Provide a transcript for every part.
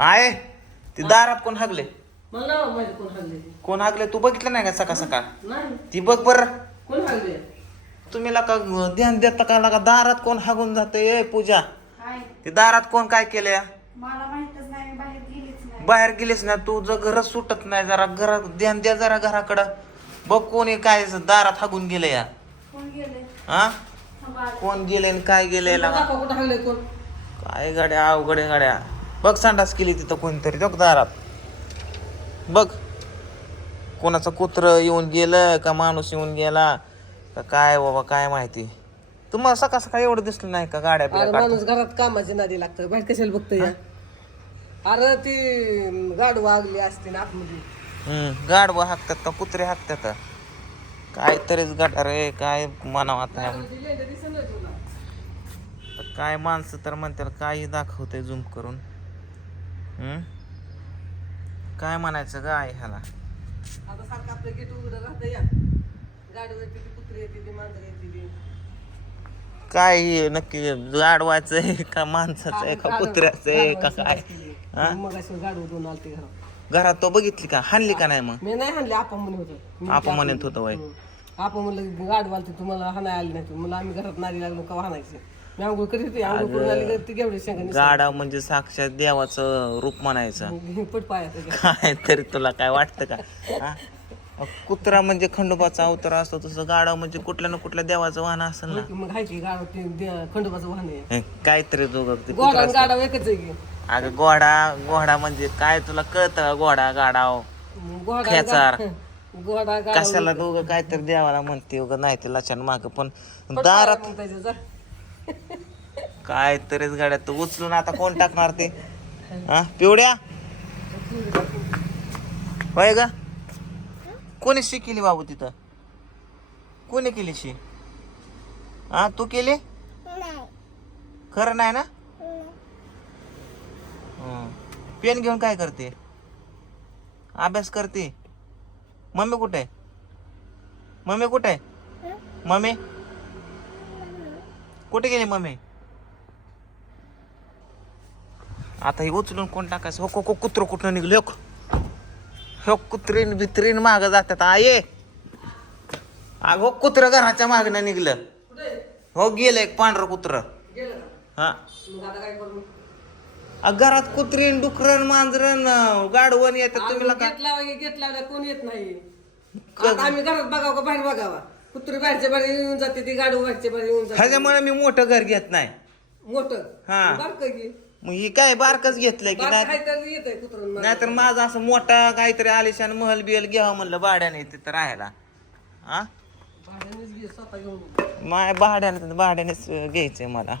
आहे? ती दारात कोण हागले? मला नाव माहिती कोण हागले ते. कोण हागले? तू बघितलं नाही का सकाळ सकाळ? नाही. ती बघ बर. कोण हागले? तुम्ही लका ध्यान देता का लका? दारात कोण हागून जाते ए पूजा. काय ती दारात कोण काय केलंय? मला माहितच नाही मी बाहेर गेलीच नाही. बाहेर गेलीस ना तू जर घरात सुटत नाही जरा घरात ध्यान द्या जरा घराकडं. बघ कोणी काय दारात हागून गेले या. कोण गेले हा? थांबा. आले. कोण गेले आणि काय गेले लगा दाखवा कुठं हागले कोण. काय गाड्या अवघडे गाड्या. बघ संडास केली तिथं कोणतरी बघ दारात. बघ. कोणाचं कुत्र येऊन गेलं का माणूस येऊन गेला? का काय बाबा काय माहिती? तुम्हाला सकाळ सकाळ एवढं दिसलं नाही का गाड्या अरे? माणूस घरात कामाची नादी लागतं. बाहेर कशाला बघतं या? अरे ती गाडू वागली असते ना आतमध्ये. हम्म गाडवं हाकतात का कुत्रे हाकतात? काय तरीच गाडा रे काय आता ह्या- तर काय माणसं तर म्हणतात काही दाखवतंय झूम करून. काय म्हणायचं गाय ह्याला? आता सारखं आपलं गेट उघडं राहतं या गाडीवर येते ती कुत्री येते ती मांजर येते ती. काय हे नक्की गाडवायचं आहे का माणसाचं आहे का कुत्र्याचं आहे का काय? हा? मग अशी गाडू दोन आलते घरात. घरात तो बघितली का? हाणली का नाही मग? मी नाही हाणले आपण म्हणत होतो. आपण म्हणत होतो वय आपण म्हणलं गाडू आलते तुम्हाला हाणाय आली नाही म्हणलं आम्ही घरात नादी लागलो का हाणायचे? मी आंघोळ करीत होते आंघोळ करून आली का ती गेवढी शेंगा गाडा म्हणजे साक्षात देवाचं रूप म्हणायचं. पट काय तरी तुला काय वाटतं का? हा? कुत्रा म्हणजे खंडोबाचा अवतार असतो तसं गाडा म्हणजे कुठल्या ना कुठल्या देवाचं वाहन असेल ना. मग हाय की गाडू ते दे- खंडोबाचं वाहन आहे. हे, काहीतरी दोघं ते गोडा कुत्रा आणि गाडा एकच आहे की. अगं घोडा घोडा म्हणजे काय तुला कळतं का घोडा गाडा गोडा खेचार. गोडा गाडा कशाला दोघं काहीतरी देवाला म्हणते उगं नाही ते लक्षण माग पण दारात जा. काय तरीच गाड्या तू उचलून आता कोण टाकणार ते? हा? पिवड्या? होय ग? कोणी शी केली बाबू तिथं? कोणी केली शी? हा तू केली? खरं नाही ना? पेन घेऊन काय करते? अभ्यास करते? मम्मी कुठे? मम्मी कुठे? मम्मी? कुठे गेली मम्मी? आता हे उचलून कोण टाकायचं? हो को को कुत्र कुठं निघलं? हो हो कुत्रीन बित्रीन माग जातात. आये अग हो कुत्र घराच्या मागणं निघलं. हो गेलं एक पांढरं कुत्र? हा. घरात कुत्रीन डुकरन मांजरन अं, गाढवण येतात तुम्ही लावल्या कोण येत नाही. आम्ही घरात बघावं का बाहेर बघावा? कुत्री बाहेरच्या बाहेर येऊन जाते ती गाडू बाहेरच्या बाहेर येऊन जाते. ह्याच्यामुळे मी मोठं घर घेत नाही. मोठं? हा. बारकं मग ही काय बारकच घेतलंय की बारकं नाही? आहे तर येत आहे कुत्रण नाहीतर माझं असं मोठा काहीतरी आलिशान महल बिहल घ्यावं म्हणलं भाड्याने तिथं राहायला. हा भाड्यानेच घे स्वतः घेऊन माय भाड्याने भाड्यानेच घ्यायचंय मला.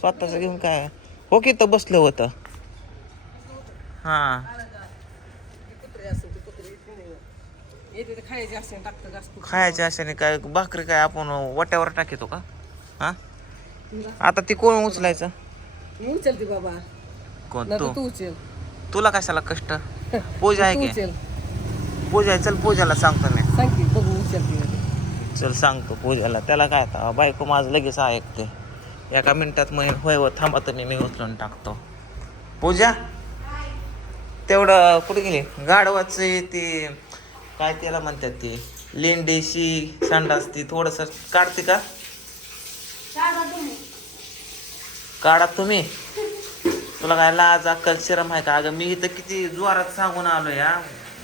स्वतःच घेऊन काय? हो की तर बसलं होतं. हा. कुत्रे असेल ते कुत्रे येते नाही. येते ते खायचे असेल टाकतं घास खायच्या काय भाकरी काय आपण वट्यावर टाकीतो का? हा? आता ती कोण उचलायचं? मी उचलते बाबा. कोण? नाही तू. उचल. तुला कशाला कष्ट? पूजा आहे तू की? उचल. पूजा आहे चल पूजाला सांगतो मी. सांग की बघू उचलते चल सांगतो पूजाला. त्याला काय आता बायको माझं लगेच ऐकते. एका मिनिटात मग होय हो थांबा तुम्ही मी उचलून टाकतो. पूजा? तेवढं कुठे गेली? गाढवाचं ते काय त्याला म्हणतात ते? लेंडेशी संडास ती थोडस काढते का? काढा तुम्ही. तुला काय लाज अक्कल शरम आहे का? अगं मी इथं किती जोरात सांगून आलो या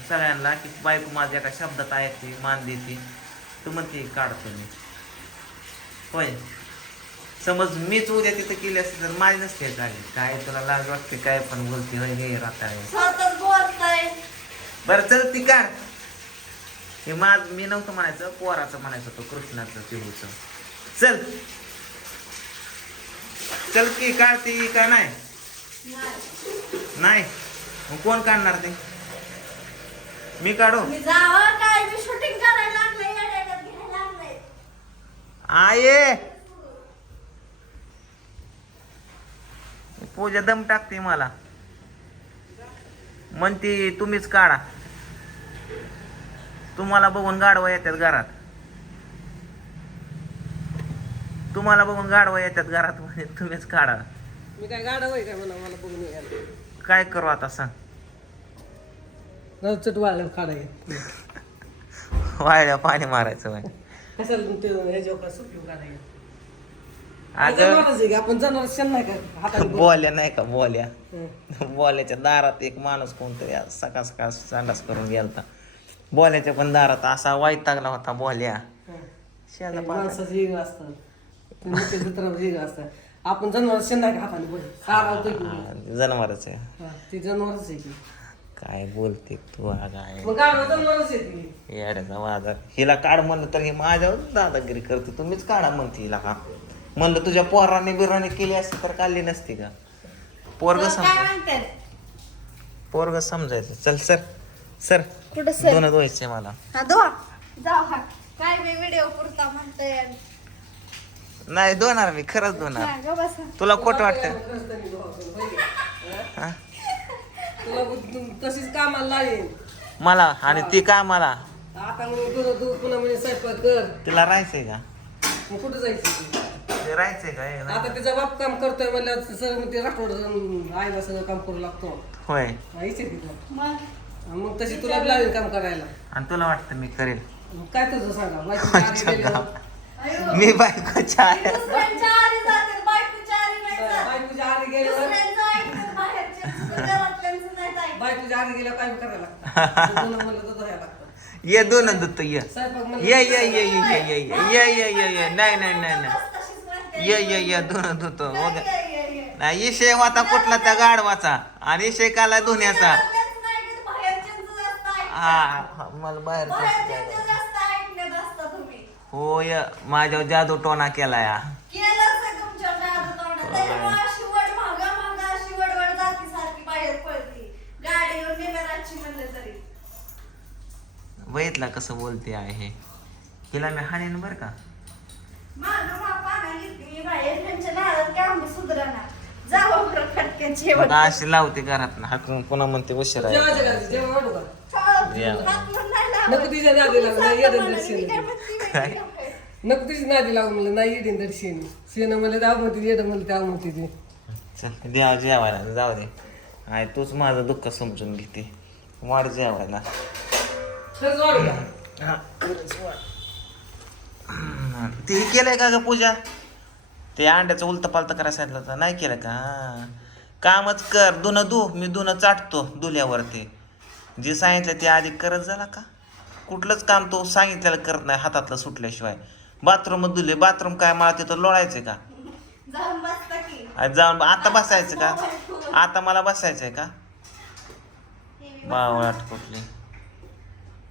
सगळ्यांना की बायको माझ्या एका शब्दात ऐकते मान देते. तू म्हणते काढतो मी होय. समज मीच उद्या तिथं केली असते तर माझी नसते झाली काय तुला लाज वाटते काय पण बोलते होय हे राहता स्वतःच बोलताय. बरं चल ती काढ. हे माझ मी नव्हतं म्हणायचं पोराचं म्हणायचं होतं कृष्णाचं पिहूचं चल. चल की काढते का नाही? नाही. मग कोण काढणार ते? मी काढू? आये. पूजा दम टाकते मला. म्हणती तुम्हीच काढा. तुम्हाला बघून गाडवा येतात घरात. तुम्हाला बघून गाडवा येतात घरात म्हणजे तुम्हीच काढा. मी काय गाडा वय काय म्हणा मला बघून यायला? काय करू आता सांग. वाळलं काढायचं वाळल्या पाणी मारायचं बाई कशाला ते ह्याच्यावर काय सुटलं काढायचं अगं जनावरच आहे की? आपण जनावर शेण नाही का? हाताने बोल्या नाही का बोल्या? हं. बोल्याच्या दारात एक माणूस कोणतरी आज सकाळ सकाळ संडास करून गेलता. बोल्याच्या पण दारात असा वैतागला होता बोल्या. हं. माणसाचं वेगळं असतं. ते वेगळं असतं. आपण जनावर बोल. की जनावरच आहे. हा, ते जनावरच आहे की काय बोलते तू काय? मग गावात जनावरच आहे की येड्याचा माझा हिला काढ म्हणलं तर हे माझ्यावर दादागिरी करते. तुम्हीच काढा म्हणते हिला का म्हणलं तुझ्या पोराने बिराने केली असती तर काढली नसती का? पोरग काय समजा. पोरग समजायचं. चल सर. सर. कुठं सर दोन व्हायचे मला. हा जाऊ हा. काय मी व्हिडिओ पुरता म्हणतोय. नाही दोणार मी खरंच हा, बसा. तुला खोट वाटतं? हा? तुला तशीच कामाला लागेल. मला आणि ती का मला आता मग तुला तू पुन्हा म्हणजे स्वयंपाक कर. तिला राहायचंय का? मग कुठं जायचं ती? ते राहायचंय का? हे? आता तिचा बाप काम करतोय म्हणलं सगळं मग ते राठोड आईला सगळं काम करू लागतो. होय. आहे तिथं. मग? मग तशी तुला बी लागेल काम करायला आणि तुला वाटतं मी करेल मग काय तुझं सांगा बायकोच्या आधी गेल्यावर- अयो मी बायकोच्या आहे. दुसऱ्यांच्या आधी जाते बायकोच्या आधी नाही जात बायकोच्या आधी गेल्यावर दुसऱ्यांचं ऐकतात बाहेरचे घरातल्यांचं नाही ऐकत बायकोच्या आधी गेल्यावर काय करायला लागतं तुला म्हणलं तर धरायला लागतं ये दोन दत्त ये स्वयंपाक म्हणलं ये ये ये ये ये ये ये ये ये ये ये नाही नाही नाही नाही बस तशीच म्हणते. ये ये ये दोन धुतो ये, वगैरे ये, ये, ये. नाही इशे होता कुठला त्या गाडवाचा आणि इशे काला धुण्याचा हा. मला बाहेर हो होय माझ्यावर जादू टोना केला या बघितला कसं बोलते आहे तिला मी हाणेन बर का? जावं फटक्याची अशी लावते घरात हाकून पुन्हा म्हणते उशिरा आहे. नको तिच्या नादी लागू, नाही सांगा येडं मला, दर्शन. नको तिची नादी लागू म्हणलं नाही येडीन तर शेण म्हणलं त्या म्हणते येडं म्हणलं म्हणते ती. चल द्या जेवायला जाऊ दे. आहे तूच माझं दुःख समजून घेते. वाढ जेवायला. खरंच वाढू का? ते केलंय का ग पूजा? ते अंड्याचं उलत पालत करायला सांगितलं होतं. नाही केलं का? हा. कामच कर. धुणं धु. मी धुणं चाटतो धुल्यावरती जे सांगितलं ते आधी करत झाला का? कुठलंच काम तो सांगितलेलं करत नाही हातातलं सुटल्याशिवाय. बाथरूम धुले बाथरूम काय मला तिथं लोळायचं का? जाऊन आता बसायचं का? आता मला बसायचंय का? बावळाट कुठली?